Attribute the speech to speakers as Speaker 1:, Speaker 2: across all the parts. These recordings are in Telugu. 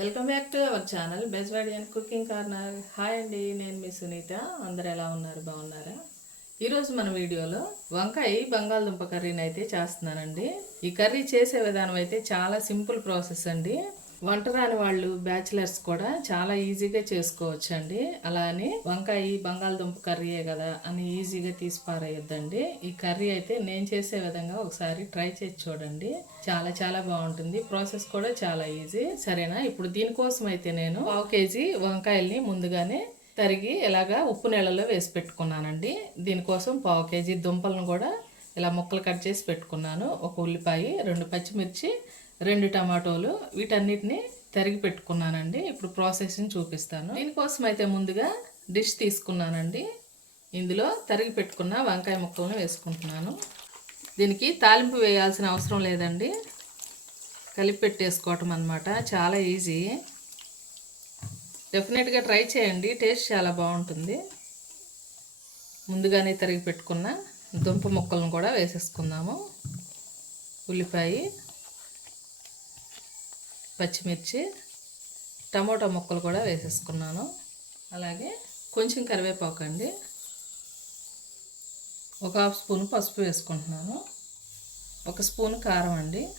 Speaker 1: Welcome back to our channel Bezwadi and cooking corner. Hi అండి నేను మీ సునీత. అందరు ఎలా ఉన్నారు? బాగున్నారా? ఈరోజు మన వీడియోలో వంకాయ బంగాళదుంప కర్రీని అయితే చేస్తున్నానండి. ఈ కర్రీ చేసే విధానం అయితే చాలా సింపుల్ ప్రాసెస్ అండి. వంట రాని వాళ్ళు బ్యాచిలర్స్ కూడా చాలా ఈజీగా చేసుకోవచ్చు అండి అలా అని వంకాయ బంగాళదుంప కర్రీయే కదా అని ఈజీగా తీసి పారేయొద్దండి. ఈ కర్రీ అయితే నేను చేసే విధంగా ఒకసారి ట్రై చేసి చూడండి. చాలా చాలా బాగుంటుంది. ప్రాసెస్ కూడా చాలా ఈజీ. సరేనా? ఇప్పుడు దీనికోసం అయితే నేను పావు కేజీ వంకాయల్ని ముందుగానే తరిగి ఇలాగా ఉప్పు నీళ్ళలో వేసి పెట్టుకున్నానండి. దీనికోసం పావు కేజీ దుంపలను కూడా ఇలా ముక్కలు కట్ చేసి పెట్టుకున్నాను. ఒక ఉల్లిపాయ రెండు పచ్చిమిర్చి రెండు టమాటోలు వీటన్నిటిని తరిగి పెట్టుకున్నానండి. ఇప్పుడు ప్రాసెస్ని చూపిస్తాను. దీనికోసం అయితే ముందుగా డిష్ తీసుకున్నానండి. ఇందులో తరిగి పెట్టుకున్న వంకాయ ముక్కలను వేసుకుంటున్నాను. దీనికి తాలింపు వేయాల్సిన అవసరం లేదండి. కలిపి పెట్టేసుకోవటం అనమాట చాలా ఈజీ. డెఫినెట్గా ట్రై చేయండి. టేస్ట్ చాలా బాగుంటుంది. ముందుగానే తరిగి పెట్టుకున్న దుంప ముక్కలను కూడా వేసేసుకుందాము. ఉల్లిపాయ పచ్చిమిర్చి టమోటా ముక్కలు కూడా వేసేసుకున్నాను. అలాగే కొంచెం కరివేపాకు అండి. ఒక హాఫ్ స్పూన్ పసుపు వేసుకుంటున్నాను. ఒక స్పూన్ కారం అండి.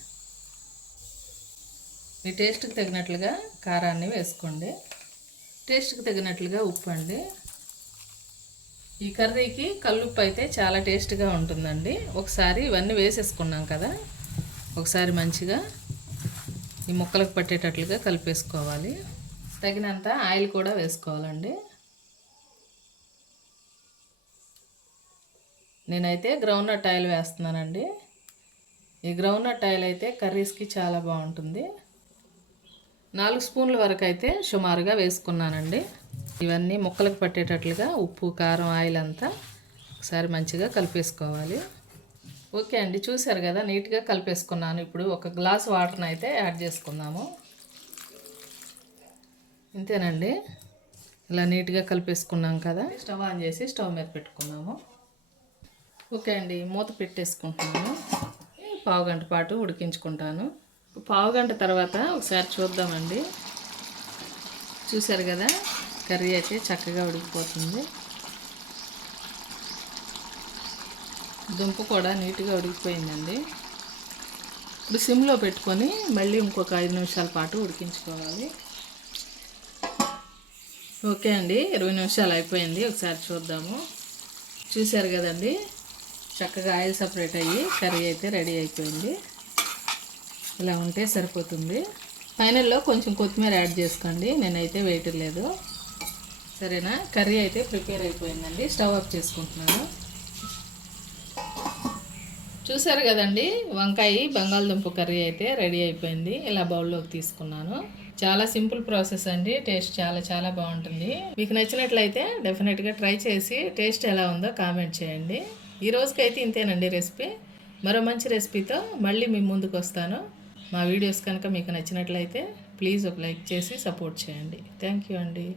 Speaker 1: మీ టేస్ట్కి తగినట్లుగా కారాన్ని వేసుకోండి. టేస్ట్కి తగినట్లుగా ఉప్పు అండి. ఈ కర్రీకి కల్లుప్పు అయితే చాలా టేస్ట్గా ఉంటుందండి. ఒకసారి ఇవన్నీ వేసేసుకున్నాం కదా ఒకసారి మంచిగా ఈ ముక్కలకు పట్టేటట్లుగా కలిపేసుకోవాలి. తగినంత ఆయిల్ కూడా వేసుకోవాలండి. నేనైతే గ్రౌండ్నట్ ఆయిల్ వేస్తున్నానండి. ఈ గ్రౌండ్నట్ ఆయిల్ అయితే కర్రీస్కి చాలా బాగుంటుంది. నాలుగు స్పూన్ల వరకు అయితే సుమారుగా వేసుకున్నానండి. ఇవన్నీ ముక్కలకు పట్టేటట్లుగా ఉప్పు కారం ఆయిల్ అంతా ఒకసారి మంచిగా కలిపేసుకోవాలి. ఓకే అండి చూశారు కదా నీట్గా కలిపేసుకున్నాను. ఇప్పుడు ఒక గ్లాస్ వాటర్ని అయితే యాడ్ చేసుకుందాము. ఇంతేనండి ఇలా నీట్గా కలిపేసుకున్నాం కదా. స్టవ్ ఆన్ చేసి స్టవ్ మీద పెట్టుకున్నాము ఓకే అండి మూత పెట్టేసుకుంటున్నాను. పావు గంట పాటు ఉడికించుకుంటాను. పావు గంట తర్వాత ఒకసారి చూద్దామండి. చూశారు కదా కర్రీ అయితే చక్కగా ఉడికిపోతుంది. దుంప కూడా నీట్గా ఉడికిపోయిందండి. ఇప్పుడు సిమ్లో పెట్టుకొని మళ్ళీ ఇంకొక ఐదు నిమిషాల పాటు ఉడికించుకోవాలి. ఓకే అండి ఇరవై నిమిషాలు అయిపోయింది. ఒకసారి చూద్దాము. చూశారు కదండి చక్కగా ఆయిల్ సపరేట్ అయ్యి కర్రీ అయితే రెడీ అయిపోయింది. ఇలా ఉంటే సరిపోతుంది. ఫైనల్లో కొంచెం కొత్తిమీర యాడ్ చేసుకోండి నేనైతే వేయటం సరేనా? కర్రీ అయితే ప్రిపేర్ అయిపోయిందండి. స్టవ్ ఆఫ్ చేసుకుంటున్నాను. చూసారు కదండి? వంకాయ బంగాళదుంప కర్రీ అయితే రెడీ అయిపోయింది. ఇలా బౌల్లోకి తీసుకున్నాను. చాలా సింపుల్ ప్రాసెస్ అండి. టేస్ట్ చాలా చాలా బాగుంటుంది. మీకు నచ్చినట్లయితే డెఫినెట్గా ట్రై చేసి టేస్ట్ ఎలా ఉందో కామెంట్ చేయండి. ఈ రోజుకైతే ఇంతేనండి రెసిపీ. మరో మంచి రెసిపీతో మళ్ళీ మీ ముందుకు వస్తాను. మా వీడియోస్ కనుక మీకు నచ్చినట్లయితే ప్లీజ్ ఒక లైక్ చేసి సపోర్ట్ చేయండి. థ్యాంక్ యూ అండి.